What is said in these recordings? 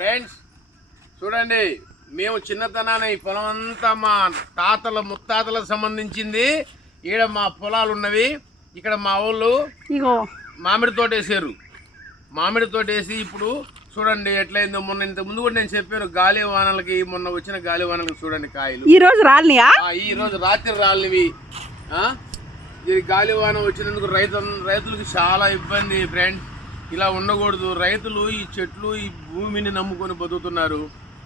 Friends చూడండి, మేము చిన్నతనాన ఈ పొలం అంతా మా తాతల ముత్తాతలకు సంబంధించింది. ఈడ మా పొలాలు ఉన్నవి. ఇక్కడ మా వాళ్ళు మామిడి తోట వేసారు. మామిడి తోట వేసి ఇప్పుడు చూడండి ఎట్లయిందో. మొన్న ఇంత ముందు కూడా నేను చెప్పాను, గాలి వానలకి మొన్న వచ్చిన గాలి వానలకి చూడండి కాయలు ఈ రోజు రాలినయా? ఈ రోజు రాత్రి రాలినవి. ఇది గాలి వాన వచ్చినందుకు రైతులకు చాలా ఇబ్బంది ఫ్రెండ్స్. ఇలా ఉండకూడదు. రైతులు ఈ చెట్లు ఈ భూమిని నమ్ముకొని బతుకుతున్నారు.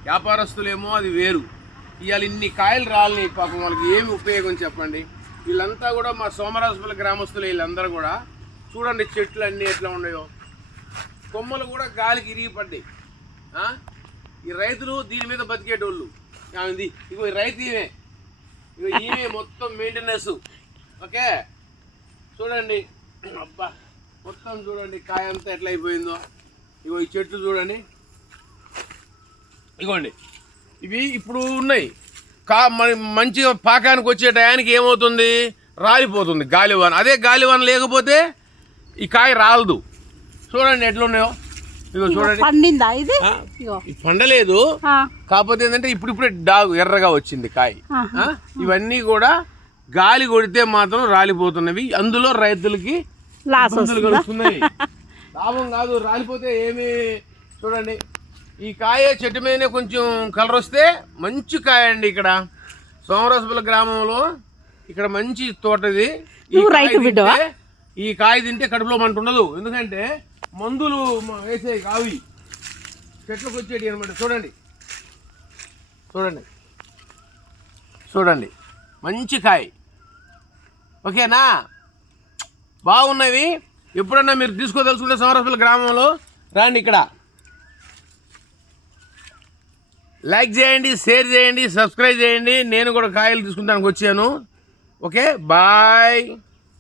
వ్యాపారస్తులేమో అది వేరు. ఇవాళ ఇన్ని కాయలు రాలినాయి, పాపం వాళ్ళకి ఏమి ఉపయోగం చెప్పండి. వీళ్ళంతా కూడా మా సోమరాజపల్లి గ్రామస్తులు. వీళ్ళందరూ కూడా చూడండి చెట్లు అన్నీ ఎట్లా ఉన్నాయో. కొమ్మలు కూడా గాలికి ఇరిగిపడ్డాయి. ఈ రైతులు దీని మీద బతికేటోళ్ళు. ఇగో ఈ రైతు ఈమె మొత్తం మెయింటెనెన్స్. ఓకే చూడండి, అబ్బా మొత్తం చూడండి కాయ అంతా ఎట్లా అయిపోయిందో. ఇగో ఈ చెట్లు చూడండి, ఇగోండి ఇవి ఇప్పుడు ఉన్నాయి. మంచిగా పాకానికి వచ్చే టయానికి ఏమవుతుంది, రాలిపోతుంది గాలివాన. అదే గాలివాన లేకపోతే ఈ కాయ రాలదు. చూడండి ఎట్లున్నాయో. ఇగో చూడండి, పండిందా ఇది? పండలేదు, కాకపోతే ఏంటంటే ఇప్పుడిప్పుడే ఎర్రగా వచ్చింది కాయ. ఇవన్నీ కూడా గాలి కొడితే మాత్రం రాలిపోతున్నవి. అందులో రైతులకి కలుస్తున్నాయి. లాభం కాదు, రాలిపోతే ఏమి. చూడండి ఈ కాయ చెట్టు మీదనే కొంచెం కలర్ వస్తే మంచి కాయ అండి. ఇక్కడ సోమరాజపల్లి గ్రామంలో ఇక్కడ మంచి తోటది. ఈ కాయ తింటే కడుపులో మంట ఉండదు. ఎందుకంటే మందులు వేసే కావి చెట్లకు వచ్చేటి అనమాట. చూడండి చూడండి చూడండి మంచి కాయ. ఓకేనా, బాగున్నవి. ఎప్పుడన్నా మీరు తీసుకోదలుచుకుంటే సోమరాజపల్లి గ్రామంలో రండి. ఇక్కడ లైక్ చేయండి, షేర్ చేయండి, సబ్స్క్రైబ్ చేయండి. నేను కూడా కాయలు తీసుకుంటానికి వచ్చాను. Okay bye.